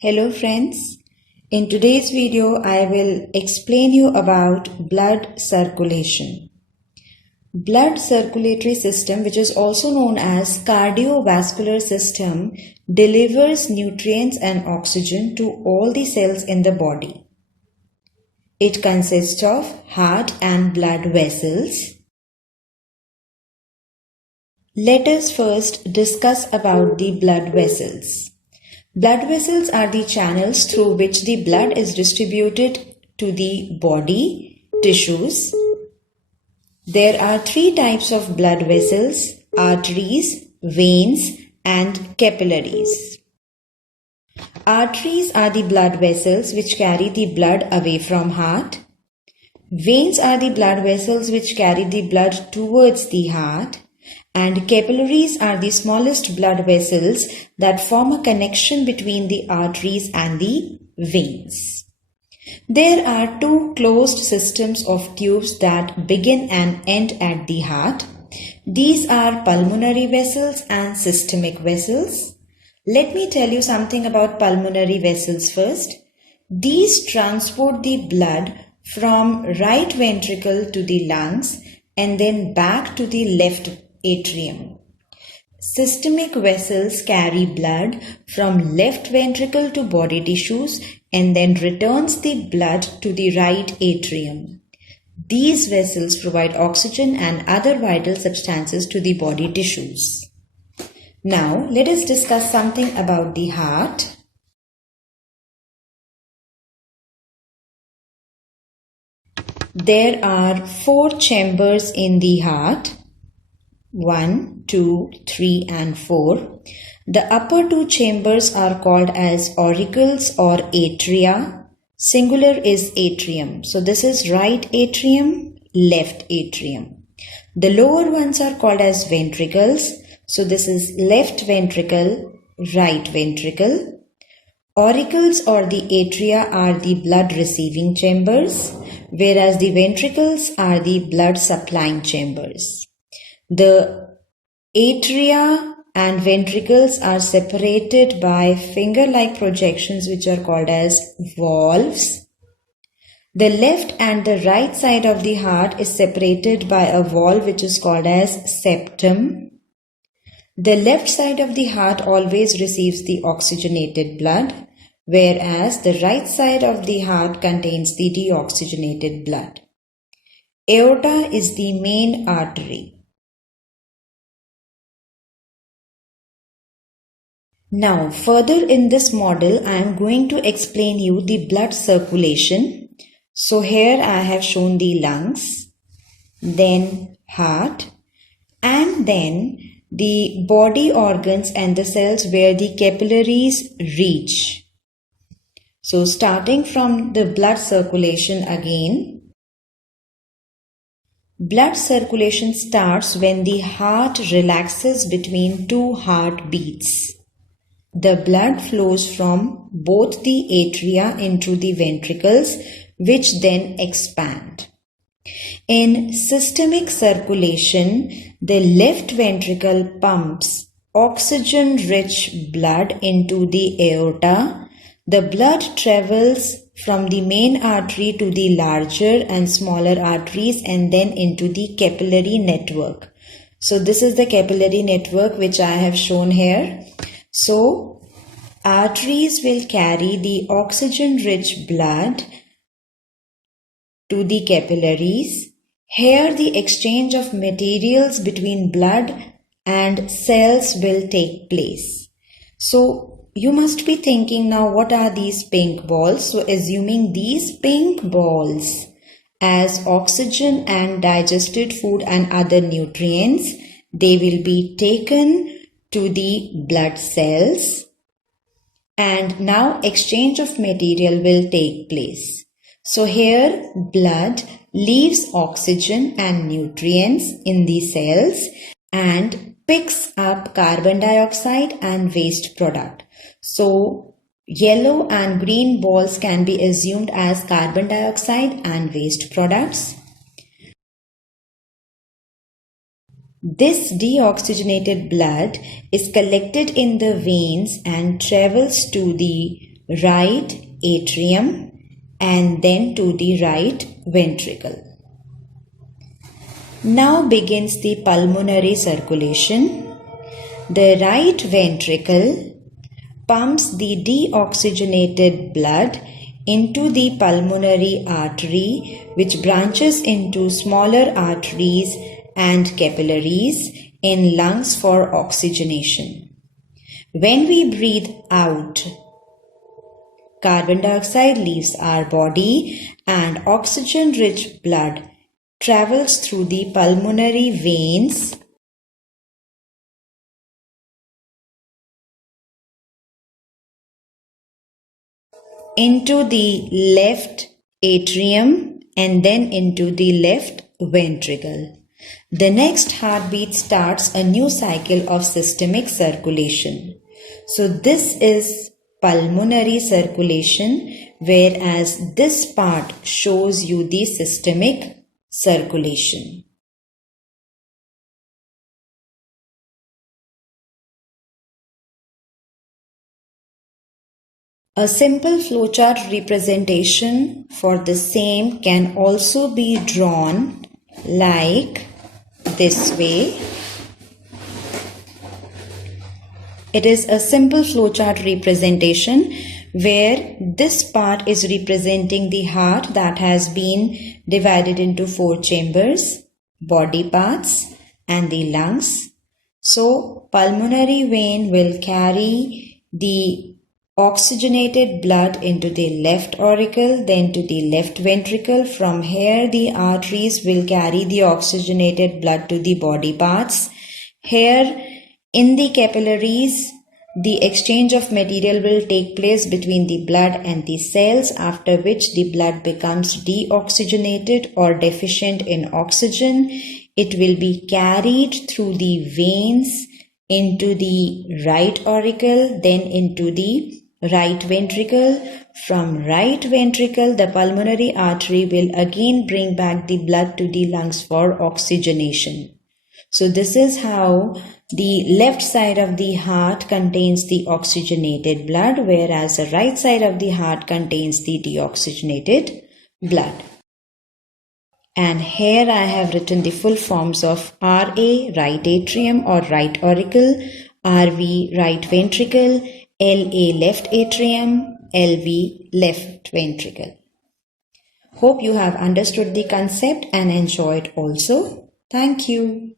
Hello friends, in today's video I will explain you about blood circulation. Blood circulatory system, which is also known as cardiovascular system, delivers nutrients and oxygen to all the cells in the body. It consists of heart and blood vessels. Let us first discuss about the blood vessels. Blood vessels are the channels through which the blood is distributed to the body tissues. There are three types of blood vessels: arteries, veins, and capillaries. Arteries are the blood vessels which carry the blood away from heart. Veins are the blood vessels which carry the blood towards the heart. And capillaries are the smallest blood vessels that form a connection between the arteries and the veins. There are two closed systems of tubes that begin and end at the heart. These are pulmonary vessels and systemic vessels. Let me tell you something about pulmonary vessels first. These transport the blood from right ventricle to the lungs and then back to the left atrium. Systemic vessels carry blood from left ventricle to body tissues and then returns the blood to the right atrium. These vessels provide oxygen and other vital substances to the body tissues. Now, let us discuss something about the heart. There are 4 chambers in the heart. 1, 2, 3 and 4. The upper 2 chambers are called as auricles or atria. Singular is atrium. So this is right atrium, left atrium. The lower ones are called as ventricles. So this is left ventricle, right ventricle. Auricles or the atria are the blood receiving chambers, whereas the ventricles are the blood supplying chambers. The atria and ventricles are separated by finger-like projections which are called as valves. The left and the right side of the heart is separated by a valve which is called as septum. The left side of the heart always receives the oxygenated blood, whereas the right side of the heart contains the deoxygenated blood. Aorta is the main artery. Now, further in this model, I am going to explain you the blood circulation. So here I have shown the lungs, then heart, and then the body organs and the cells where the capillaries reach. So starting from the blood circulation again. Blood circulation starts when the heart relaxes between 2 heartbeats. The blood flows from both the atria into the ventricles, which then expand. In systemic circulation, the left ventricle pumps oxygen-rich blood into the aorta. The blood travels from the main artery to the larger and smaller arteries and then into the capillary network. So this is the capillary network which I have shown here. So, arteries will carry the oxygen-rich blood to the capillaries. Here, the exchange of materials between blood and cells will take place. So, you must be thinking now, what are these pink balls? So, assuming these pink balls as oxygen and digested food and other nutrients, they will be taken to the blood cells, and now exchange of material will take place. So here blood leaves oxygen and nutrients in the cells and picks up carbon dioxide and waste product. So yellow and green balls can be assumed as carbon dioxide and waste products. This deoxygenated blood is collected in the veins and travels to the right atrium, and then to the right ventricle. Now begins the pulmonary circulation. The right ventricle pumps the deoxygenated blood into the pulmonary artery, which branches into smaller arteries and capillaries in lungs for oxygenation. When we breathe out, carbon dioxide leaves our body and oxygen-rich blood travels through the pulmonary veins into the left atrium and then into the left ventricle. The next heartbeat starts a new cycle of systemic circulation. So this is pulmonary circulation, whereas this part shows you the systemic circulation. A simple flowchart representation for the same can also be drawn like this way. It is a simple flowchart representation where this part is representing the heart that has been divided into 4 chambers, body parts, and the lungs. So, pulmonary vein will carry the oxygenated blood into the left auricle, then to the left ventricle. From here, the arteries will carry the oxygenated blood to the body parts. Here, in the capillaries, the exchange of material will take place between the blood and the cells, after which the blood becomes deoxygenated or deficient in oxygen. It will be carried through the veins into the right auricle, then into the right ventricle. From right ventricle, the pulmonary artery will again bring back the blood to the lungs for oxygenation. So this is how the left side of the heart contains the oxygenated blood, whereas the right side of the heart contains the deoxygenated blood. And here I have written the full forms of RA, right atrium or right auricle, RV, right ventricle, LA, left atrium, LV, left ventricle. Hope you have understood the concept and enjoyed also. Thank you.